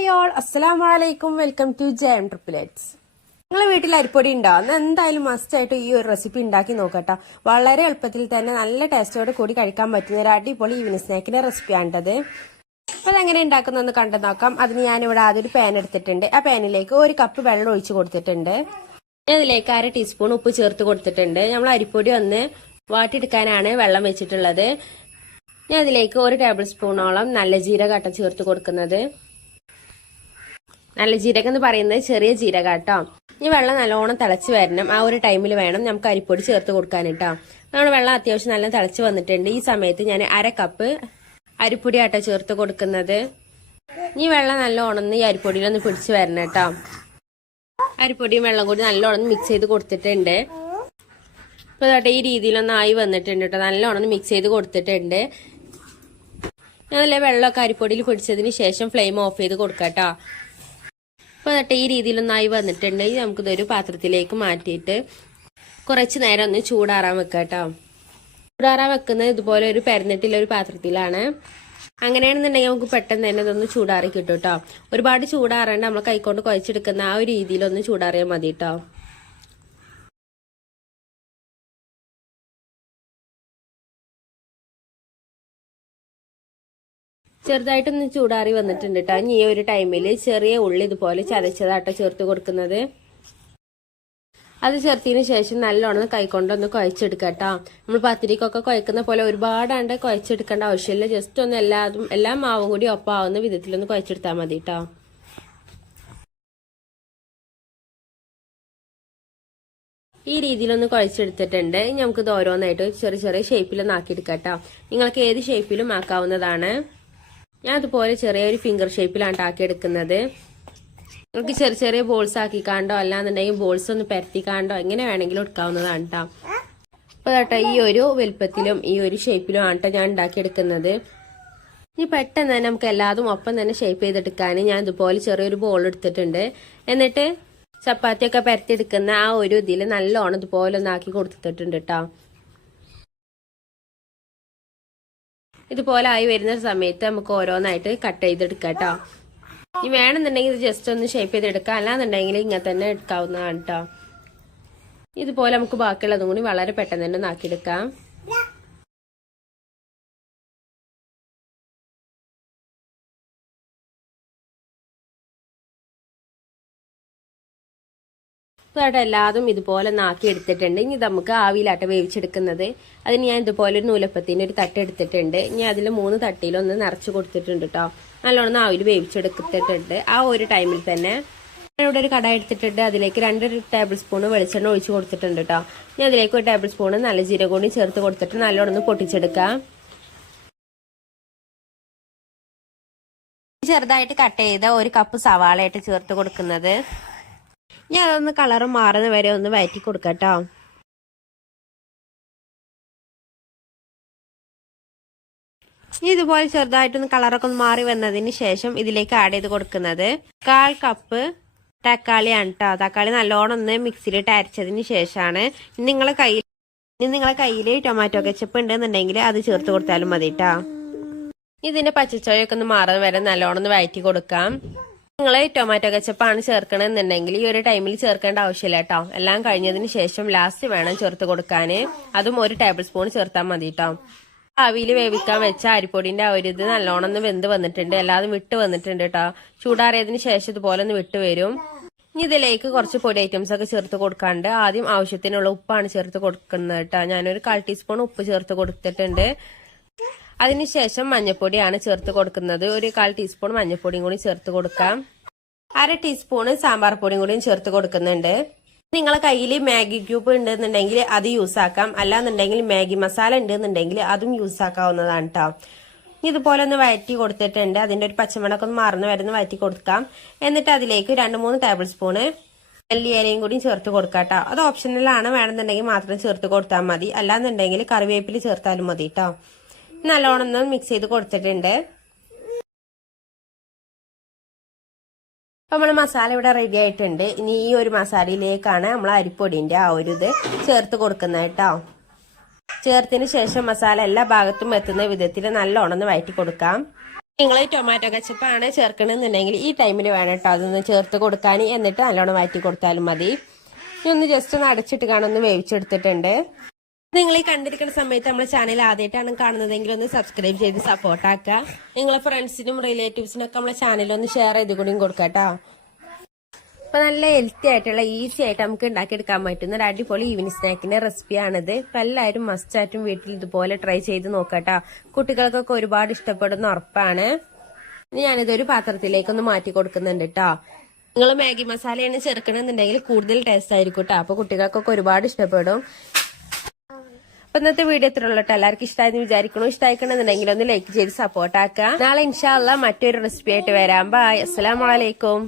Hi all, അസ്സലാമു അലൈക്കും. Welcome to JM triplets. നിങ്ങളെ വീട്ടിൽ അരിപ്പൊടി ഉണ്ടോ? അന്ന് എന്തായാലും മസ്റ്റ് ആയിട്ട് ഈ ഒരു റെസിപ്പി ഉണ്ടാക്കി നോക്കട്ടോ. വളരെ എളുപ്പത്തിൽ തന്നെ നല്ല ടേസ്റ്റോട് കൂടി കഴിക്കാൻ പറ്റുന്ന ഒരു അടിപൊളി ഈവനിങ് സ്നാക്കിന്റെ റെസിപ്പിയാണിട്ടത്. അപ്പോൾ അതെങ്ങനെ ഉണ്ടാക്കുന്നതെന്ന് കണ്ടു നോക്കാം. അതിന് ഞാനിവിടെ ആദ്യം ഒരു പാൻ എടുത്തിട്ടുണ്ട്. ആ പാനിലേക്ക് 1 കപ്പ് വെള്ളം ഒഴിച്ച് കൊടുത്തിട്ടുണ്ട്. അതിലേക്ക് 1/2 ടീസ്പൂൺ ഉപ്പ് ചേർത്ത് കൊടുത്തിട്ടുണ്ട്. നമ്മൾ അരിപ്പൊടി ഒന്ന് വാട്ടിയെടുക്കാനാണ് വെള്ളം വെച്ചിട്ടുള്ളത്. ഞാൻ അതിലേക്ക് 1 ടേബിൾ സ്പൂണോളം നല്ല ജീരകം ചേർത്ത് കൊടുക്കുന്നത്. നല്ല ജീരകം എന്ന് പറയുന്നത് ചെറിയ ജീരകം കേട്ടോ. ഈ വെള്ളം നല്ലോണം തിളച്ച് വരണം. ആ ഒരു ടൈമിൽ വേണം നമുക്ക് അരിപ്പൊടി ചേർത്ത് കൊടുക്കാൻ കേട്ടോ. നമ്മുടെ വെള്ളം അത്യാവശ്യം നല്ല തിളച്ച് വന്നിട്ടുണ്ട്. ഈ സമയത്ത് ഞാൻ 1/2 കപ്പ് അരിപ്പൊടി ആട്ടോ ചേർത്ത് കൊടുക്കുന്നത്. ഈ വെള്ളം നല്ലോണം ഈ അരിപ്പൊടിയിലൊന്ന് പിടിച്ച് വരണം കേട്ടോ. അരിപ്പൊടിയും വെള്ളം കൂടി നല്ലോണം മിക്സ് ചെയ്ത് കൊടുത്തിട്ടുണ്ട്. ഇപ്പോൾ ഈ രീതിയിലൊന്നും ആയി വന്നിട്ടുണ്ട് കേട്ടോ. നല്ലോണം മിക്സ് ചെയ്ത് കൊടുത്തിട്ടുണ്ട്. നല്ല വെള്ളമൊക്കെ അരിപ്പൊടിയിൽ പിടിച്ചതിന് ശേഷം ഫ്ലെയിം ഓഫ് ചെയ്ത് കൊടുക്കാം കേട്ടോ. അപ്പോൾ ഈ രീതിയിലൊന്നായി വന്നിട്ടുണ്ടെങ്കിൽ നമുക്കിതൊരു പാത്രത്തിലേക്ക് മാറ്റിയിട്ട് കുറച്ച് നേരം ഒന്ന് ചൂടാറാൻ വെക്കാം കേട്ടോ. ചൂടാറാൻ വെക്കുന്നത് ഇതുപോലെ ഒരു പരന്നിട്ടുള്ള ഒരു പാത്രത്തിലാണ്. അങ്ങനെയാണെന്നുണ്ടെങ്കിൽ നമുക്ക് പെട്ടെന്ന് തന്നെ ഇതൊന്ന് ചൂടാറി കിട്ടും കേട്ടോ. ഒരുപാട് ചൂടാറാണ്ട് നമ്മൾ കൈകൊണ്ട് കുഴച്ചെടുക്കുന്ന ആ ഒരു രീതിയിലൊന്ന് ചൂടാറിയാൽ മതി കേട്ടോ. ചെറുതായിട്ടൊന്ന് ചൂടാറി വന്നിട്ടുണ്ട് കേട്ടോ. ഇനി ഈ ഒരു ടൈമിൽ ചെറിയ ഉള്ളി ഇതുപോലെ ചതച്ചതാട്ടോ ചേർത്ത് കൊടുക്കുന്നത്. അത് ചേർത്തതിന് ശേഷം നല്ലോണം കൈകൊണ്ടൊന്ന് കുഴച്ചെടുക്കുക കേട്ടോ. നമ്മൾ പത്തിരിക്കൊക്കെ കുഴക്കുന്ന പോലെ ഒരുപാടാണ്ട് കുഴച്ചെടുക്കേണ്ട ആവശ്യമില്ല. ജസ്റ്റ് ഒന്ന് എല്ലാ മാവും കൂടി ഒപ്പാവുന്ന വിധത്തിലൊന്ന് കുഴച്ചെടുത്താൽ മതി കേട്ടോ. ഈ രീതിയിലൊന്ന് കുഴച്ചെടുത്തിട്ടുണ്ട്. ഇനി നമുക്കിത് ഓരോന്നായിട്ട് ചെറിയ ചെറിയ ഷേപ്പിലൊന്ന് ആക്കിയെടുക്കാം കേട്ടോ. നിങ്ങൾക്ക് ഏത് ഷേപ്പിലും ആക്കാവുന്നതാണ്. ഞാൻ അതുപോലെ ചെറിയൊരു ഫിംഗർ ഷേപ്പിലാണ് ആക്കിയെടുക്കുന്നത്. നമുക്ക് ചെറിയ ചെറിയ ബോൾസ് ആക്കിക്കാണ്ടോ അല്ലാന്നുണ്ടെങ്കിൽ ബോൾസ് ഒന്ന് പരത്തിക്കാണ്ടോ എങ്ങനെ വേണമെങ്കിലും എടുക്കാവുന്നതാണ് കേട്ടോ. അപ്പോൾ കേട്ടോ ഈ ഒരു വലുപ്പത്തിലും ഈ ഒരു ഷേപ്പിലും ആണ് കേട്ടോ ഞാൻ ഉണ്ടാക്കിയെടുക്കുന്നത്. ഇനി പെട്ടെന്ന് തന്നെ നമുക്ക് എല്ലാതും ഒപ്പം തന്നെ ഷേപ്പ് ചെയ്തെടുക്കാൻ ഞാൻ ഇതുപോലെ ചെറിയൊരു ബോൾ എടുത്തിട്ടുണ്ട്. എന്നിട്ട് ചപ്പാത്തിയൊക്കെ പരത്തിയെടുക്കുന്ന ആ ഒരു ഇതിൽ നല്ലോണം ഇതുപോലെ ഒന്ന് ആക്കി കൊടുത്തിട്ടുണ്ട് കേട്ടോ. ഇതുപോലെ ആയി വരുന്ന സമയത്ത് നമുക്ക് ഓരോന്നായിട്ട് കട്ട് ചെയ്തെടുക്കാം കേട്ടോ. ഇനി വേണമെന്നുണ്ടെങ്കിൽ ഇത് ജസ്റ്റ് ഒന്ന് ഷേപ്പ് ചെയ്തെടുക്കാം, അല്ലാന്നുണ്ടെങ്കിൽ ഇങ്ങനെ തന്നെ എടുക്കാവുന്നതാണ് കേട്ടോ. ഇതുപോലെ നമുക്ക് ബാക്കിയുള്ളതും കൂടി വളരെ പെട്ടെന്ന് തന്നെ ആക്കിയെടുക്കാം. ഇപ്പോൾ എല്ലാതും ഇതുപോലെ നാക്കി എടുത്തിട്ടുണ്ട്. ഇനി നമുക്ക് ആവിയിലാട്ട വേവിച്ചെടുക്കുന്നത്. അതിന് ഞാൻ ഇതുപോലെ ഒരു നൂലപ്പത്തിന് ഒരു തട്ട് എടുത്തിട്ടുണ്ട്. ഇനി അതിൽ 3 തട്ടിയിലൊന്ന് നിറച്ച് കൊടുത്തിട്ടുണ്ട് കേട്ടോ. നല്ലോണം ആവിയിൽ വേവിച്ചെടുത്തിട്ടുണ്ട്. ആ ഒരു ടൈമിൽ തന്നെ ഇവിടെ ഒരു കടായി എടുത്തിട്ടുണ്ട്. അതിലേക്ക് 2 ടേബിൾ സ്പൂൺ വെളിച്ചെണ്ണ ഒഴിച്ച് കൊടുത്തിട്ടുണ്ട് കേട്ടോ. ഇനി അതിലേക്ക് 1 ടേബിൾ സ്പൂൺ നല്ല ജീരകം കൂടി ചേർത്ത് കൊടുത്തിട്ട് നല്ലോണം ഒന്ന് പൊട്ടിച്ചെടുക്കാം. ചെറുതായിട്ട് കട്ട് ചെയ്ത 1 കപ്പ് സവാളയായിട്ട് ചേർത്ത് കൊടുക്കുന്നത്. ഞാൻ അതൊന്ന് കളറ് മാറുന്ന വരെ ഒന്ന് വഴറ്റി കൊടുക്കാം കേട്ടോ. ഇതുപോലെ ചെറുതായിട്ടൊന്ന് കളറൊക്കെ ഒന്ന് മാറി വന്നതിന് ശേഷം ഇതിലേക്ക് ആഡ് ചെയ്ത് കൊടുക്കുന്നത് 1/4 കപ്പ് തക്കാളിയാണ് കേട്ടോ. തക്കാളി നല്ലോണം ഒന്ന് മിക്സിയിലിട്ട് അരച്ചതിന് ശേഷമാണ്. നിങ്ങളെ കയ്യിൽ ടൊമാറ്റോ കെച്ചപ്പ് ഉണ്ടെന്നുണ്ടെങ്കിൽ അത് ചേർത്ത് കൊടുത്താലും മതി കേട്ടോ. ഇതിന്റെ പച്ചച്ചോയൊക്കെ ഒന്ന് മാറുന്ന വരെ നല്ലോണം ഒന്ന് വഴറ്റി കൊടുക്കാം. നിങ്ങൾ ടൊമാറ്റോ കെച്ചപ്പാണ് ചേർക്കണമെന്നുണ്ടെങ്കിൽ ഈ ഒരു ടൈമിൽ ചേർക്കേണ്ട ആവശ്യമില്ല കേട്ടോ. എല്ലാം കഴിഞ്ഞതിന് ശേഷം ലാസ്റ്റ് വേണം ചേർത്ത് കൊടുക്കാൻ. അതും 1 ടേബിൾ സ്പൂൺ ചേർത്താൽ മതി കേട്ടോ. ആവിയിൽ വേവിക്കാൻ വെച്ച അരിപ്പൊടിന്റെ ആ ഒരു ഇത് നല്ലോണം ഒന്ന് വെന്ത് വന്നിട്ടുണ്ട്. എല്ലാതും വിട്ട് വന്നിട്ടുണ്ട് കേട്ടോ. ചൂടാറിയതിന് ശേഷം ഇതുപോലെ ഒന്ന് വിട്ട് വരും. ഇനി ഇതിലേക്ക് കുറച്ച് പൊടി ഐറ്റംസ് ഒക്കെ ചേർത്ത് കൊടുക്കാണ്ട് ആദ്യം ആവശ്യത്തിനുള്ള ഉപ്പാണ് ചേർത്ത് കൊടുക്കുന്നത് കേട്ടോ. ഞാനൊരു 1/4 ടീസ്പൂൺ ഉപ്പ് ചേർത്ത് കൊടുത്തിട്ടുണ്ട്. അതിനുശേഷം മഞ്ഞൾപ്പൊടിയാണ് ചേർത്ത് കൊടുക്കുന്നത്. ഒരു 1/4 ടീസ്പൂൺ മഞ്ഞൾപ്പൊടിയും കൂടി ചേർത്ത് കൊടുക്കാം. 1/2 ടീസ്പൂണ് സാമ്പാർ പൊടിയും കൂടിയും ചേർത്ത് കൊടുക്കുന്നുണ്ട്. നിങ്ങളെ കയ്യിൽ മാഗി ക്യൂബ് ഉണ്ടെന്നുണ്ടെങ്കിൽ അത് യൂസ് ആക്കാം, അല്ലാന്നുണ്ടെങ്കിൽ മാഗി മസാല ഉണ്ടെന്നുണ്ടെങ്കിൽ അതും യൂസ് ആക്കാവുന്നതാണ് കേട്ടോ. ഇതുപോലെ ഒന്ന് വഴറ്റി കൊടുത്തിട്ടുണ്ട്. അതിന്റെ ഒരു പച്ചമണൊക്കെ ഒന്ന് മാറുന്ന വരുന്ന വഴറ്റി കൊടുക്കാം. എന്നിട്ട് അതിലേക്ക് 2-3 ടേബിൾ സ്പൂണ് മല്ലിയിലയും കൂടി ചേർത്ത് കൊടുക്കാം കേട്ടോ. അത് ഓപ്ഷണലാണ്, വേണമെന്നുണ്ടെങ്കിൽ മാത്രം ചേർത്ത് കൊടുത്താൽ മതി, അല്ലാന്നുണ്ടെങ്കിൽ കറിവേപ്പില ചേർത്താലും മതി കേട്ടോ. നല്ലോണം ഒന്ന് മിക്സ് ചെയ്ത് കൊടുത്തിട്ടുണ്ട്. അപ്പോൾ നമ്മൾ മസാല ഇവിടെ റെഡി ആയിട്ടുണ്ട്. ഇനി ഈ ഒരു മസാലയിലേക്കാണ് നമ്മൾ അരിപ്പൊടിന്റെ ആ ഒരു ഇത് ചേർത്ത് കൊടുക്കുന്നത് കേട്ടോ. ചേർത്തതിന് ശേഷം മസാല എല്ലാ ഭാഗത്തും എത്തുന്ന വിധത്തിൽ നല്ലോണം ഒന്ന് വഴറ്റി കൊടുക്കാം. നിങ്ങൾ ടൊമാറ്റോ കച്ചപ്പാണ് ചേർക്കണമെന്നുണ്ടെങ്കിൽ ഈ ടൈമിൽ വേണം കേട്ടോ അതൊന്ന് ചേർത്ത് കൊടുക്കാൻ. എന്നിട്ട് നല്ലോണം വഴറ്റി കൊടുത്താലും മതി. ഇനി ഒന്ന് ജസ്റ്റ് ഒന്ന് അടച്ചിട്ട് കാണൊന്ന് വേവിച്ചെടുത്തിട്ടുണ്ട്. നിങ്ങൾ ഈ കണ്ടിരിക്കുന്ന സമയത്ത് നമ്മുടെ ചാനൽ ആദ്യമായിട്ടാണ് കാണുന്നതെങ്കിൽ ഒന്ന് സബ്സ്ക്രൈബ് ചെയ്ത് സപ്പോർട്ടാക്കുക. നിങ്ങളെ ഫ്രണ്ട്സിനും റിലേറ്റീവ്സിനും ഒക്കെ നമ്മളെ ചാനൽ ഒന്ന് ഷെയർ ചെയ്ത് കൂടിയും കൊടുക്കാട്ടോ. അപ്പൊ നല്ല ഹെൽത്തി ആയിട്ടുള്ള ഈസി ആയിട്ട് നമുക്ക് ഉണ്ടാക്കിയെടുക്കാൻ പറ്റുന്ന ഒരു അടിപൊളി ഈവനിങ് സ്നാക്കിന്റെ റെസിപ്പിയാണിത്. അപ്പൊ എല്ലാവരും മസ്റ്റായിട്ടും വീട്ടിൽ ഇതുപോലെ ട്രൈ ചെയ്ത് നോക്കട്ടോ. കുട്ടികൾക്കൊക്കെ ഒരുപാട് ഇഷ്ടപ്പെടുന്ന ഉറപ്പാണ്. ഇനി ഞാനിതൊരു പാത്രത്തിലേക്കൊന്ന് മാറ്റി കൊടുക്കുന്നുണ്ട് കേട്ടോ. നിങ്ങൾ മാഗി മസാലയാണ് ചേർക്കണമെന്നുണ്ടെങ്കിൽ കൂടുതൽ ടേസ്റ്റ് ആയിരിക്കും കേട്ടോ. അപ്പൊ കുട്ടികൾക്കൊക്കെ ഒരുപാട് ഇഷ്ടപ്പെടും. അപ്പൊ ഇന്നത്തെ വീഡിയോ എത്രയുള്ളൂ കേട്ടോ. എല്ലാവർക്കും ഇഷ്ടമായെന്ന് വിചാരിക്കണു. ഇഷ്ടമായിക്കണമെന്നുണ്ടെങ്കിൽ ഒന്ന് ലൈക്ക് ചെയ്ത് സപ്പോർട്ട് ആക്കുക. നാളെ ഇൻഷാ അല്ലാഹ് മറ്റൊരു റെസിപ്പി ആയിട്ട് വരാം. ബൈ. അസ്സലാമു അലൈക്കും.